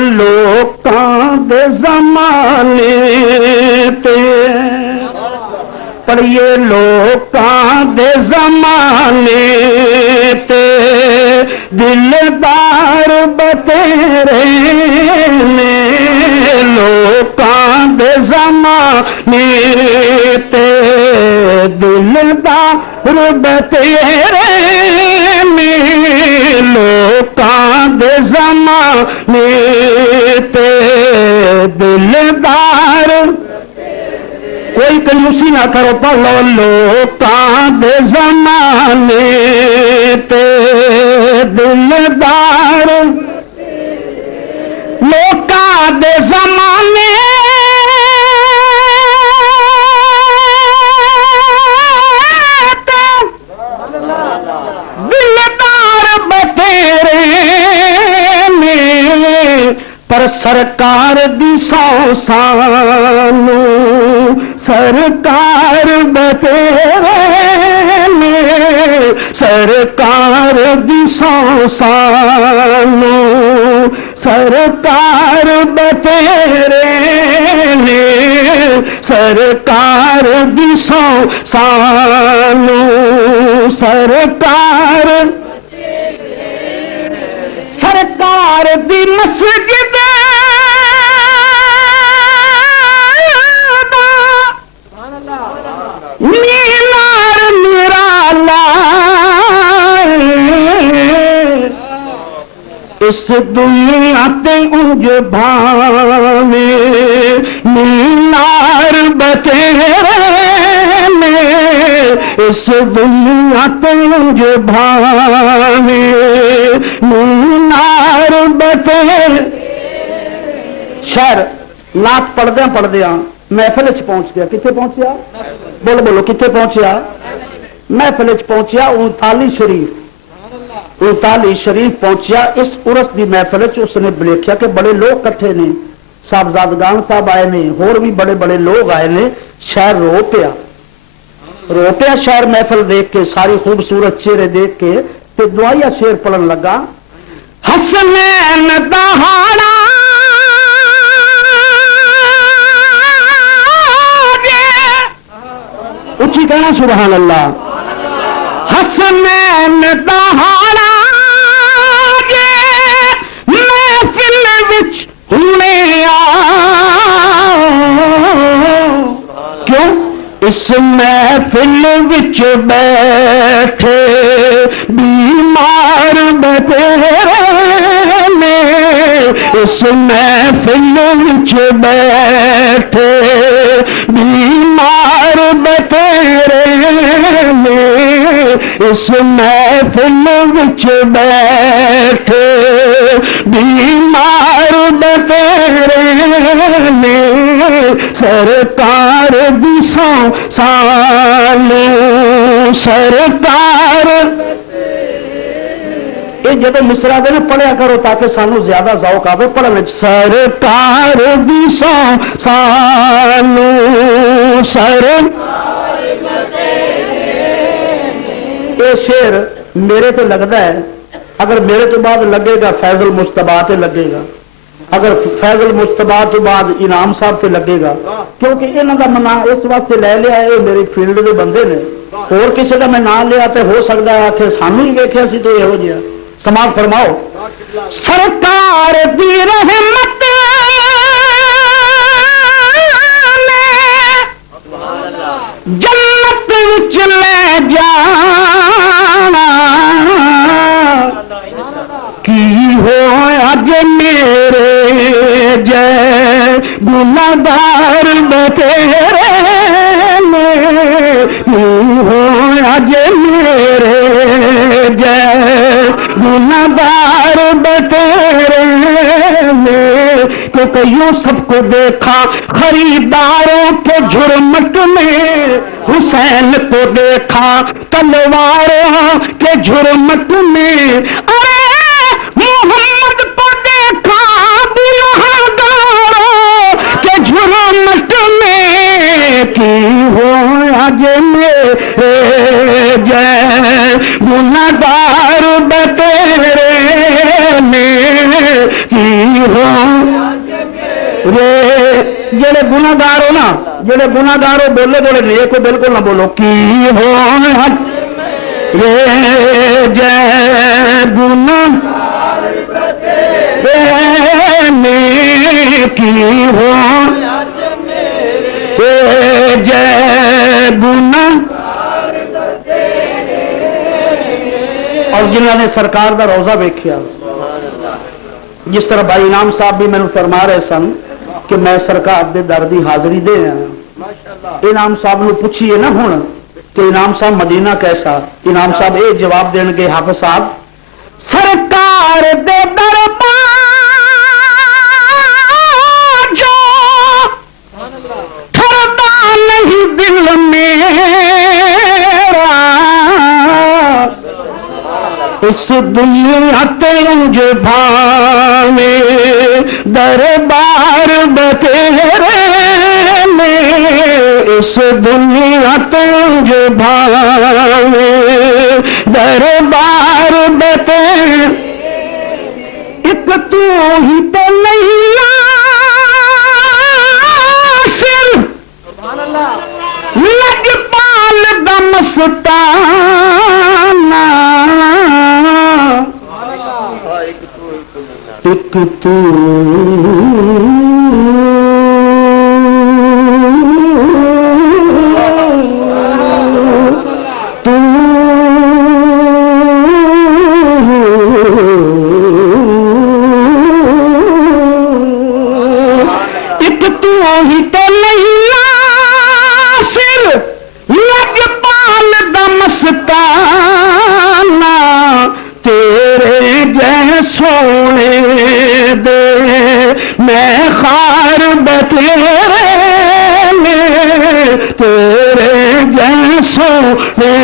لوکاں دے زمانے تے پڑھیے لوکاں دے زمانے تے دلدار بتیرے نے لوکاں دے زمانے تے دلدار بتیرے نے لوکاں دے زمانے تے دلدار کوئی کنجوسی نہ کرو پڑھ لو لوکاں دے زمانے تے دلدار لوکاں دے زمانے تے دلدار بتیرے نے پر سرکار دی سو سانو سرکار بتیرے نے سرکار دی سو سانو سرکار بتیرے نے سرکار دی سو سانو سرکار سرکار دی مسجد مینار نرالا اس دنیا تے انج بھاوے مینار بتیرے نے اس دنیا تے انج بھاوے مینار بتیرے شہر نعت پڑھدیاں پڑھدیاں محفل چ پہنچ گیا کتنے پہنچیا بولو بولو کتنے پہنچیا محفل چ پہنچیا 39 شریف پہنچیا اس عرس دی محفل چ اس نے دیکھا کہ بڑے لوگ کٹھے نے صاحبزادگان صاحب آئے نے اور بھی بڑے بڑے لوگ آئے نے شہر رو پیا شہر محفل دیکھ کے ساری خوبصورت چہرے دیکھ کے تے دعائیا شعر پڑھن لگا حسنین دہاڑا اچھی کہنا سبحان اللہ حسنین دہاڑا جے محفل وچ ہونے کیوں اس محفل وچ بیٹھے بیمار بتیرے نے اس محفل وچ بیٹھے بیمار بتیرے نے اس محفل وچ بیٹھے بیمار بتیرے نے سرکار دی سو سالو سرکار یہ جب مصرا دے پڑھیا کرو تاکہ سانو زیادہ ذوق آئے پڑھنے سرکار دی سو سالو سر یہ شعر میرے تو لگتا ہے اگر میرے تو بعد لگے گا فیض المجتبی تے لگے گا اگر فیض المجتبی تو بعد انعام صاحب تے لگے گا کیونکہ انہوں کا میں نام اس واسطے لے لیا یہ میری فیلڈ کے بندے نے اور کسی کا میں نام لیا تو ہو سکتا ہے آخر سانو ہی ویکھیا سی تو یہو جہا سماعت فرماؤ سرکار دی رحمت جنت وچ لے جانا کی ہو اج میرے جے گناہگار بتیرے نے ہو اج میرے جے گناہگار بتیرے نے کیونکہ یوسف کو دیکھا خریداروں کے جھرمٹ میں حسین کو دیکھا تلواروں کے جھرمٹ میں ارے محمد کو دیکھا بلہاداروں کے جھرمٹ میں کی ہو آج میرے جے گناہگار بتے جڑے گناہگار ہو نا، جڑے گناہگار ہو بولے جڑے نیک ہو بالکل نہ بولو کی ہو جے گناہگار نیکی ہو جے گناہگار، اور جنہوں نے سرکار دا روزہ ویکھیا، جس طرح بھائی انعام صاحب بھی میرے فرما رہے سن کہ میں سرکار دے در دی حاضری دے آیا، انعام صاحب نو پوچھیے نا ہن کہ انعام صاحب مدینہ کیسا، انعام صاحب یہ جواب دین گے حافظ صاحب سرکار دے دربار جو ٹھردا نہیں دل میرا، اس دنیا تنج بھاوے دربار بتیرے میں، اس دنیا تنج بھاوے دربار بتیرے، ایک تو ہی تو نہیں لج پال دمستانہ، ایک تو ہی تو نہیں ناصر لج پال دمستانہ، تیرے جیسونے دے میں خار بتیرے میں، تیرے جیسونے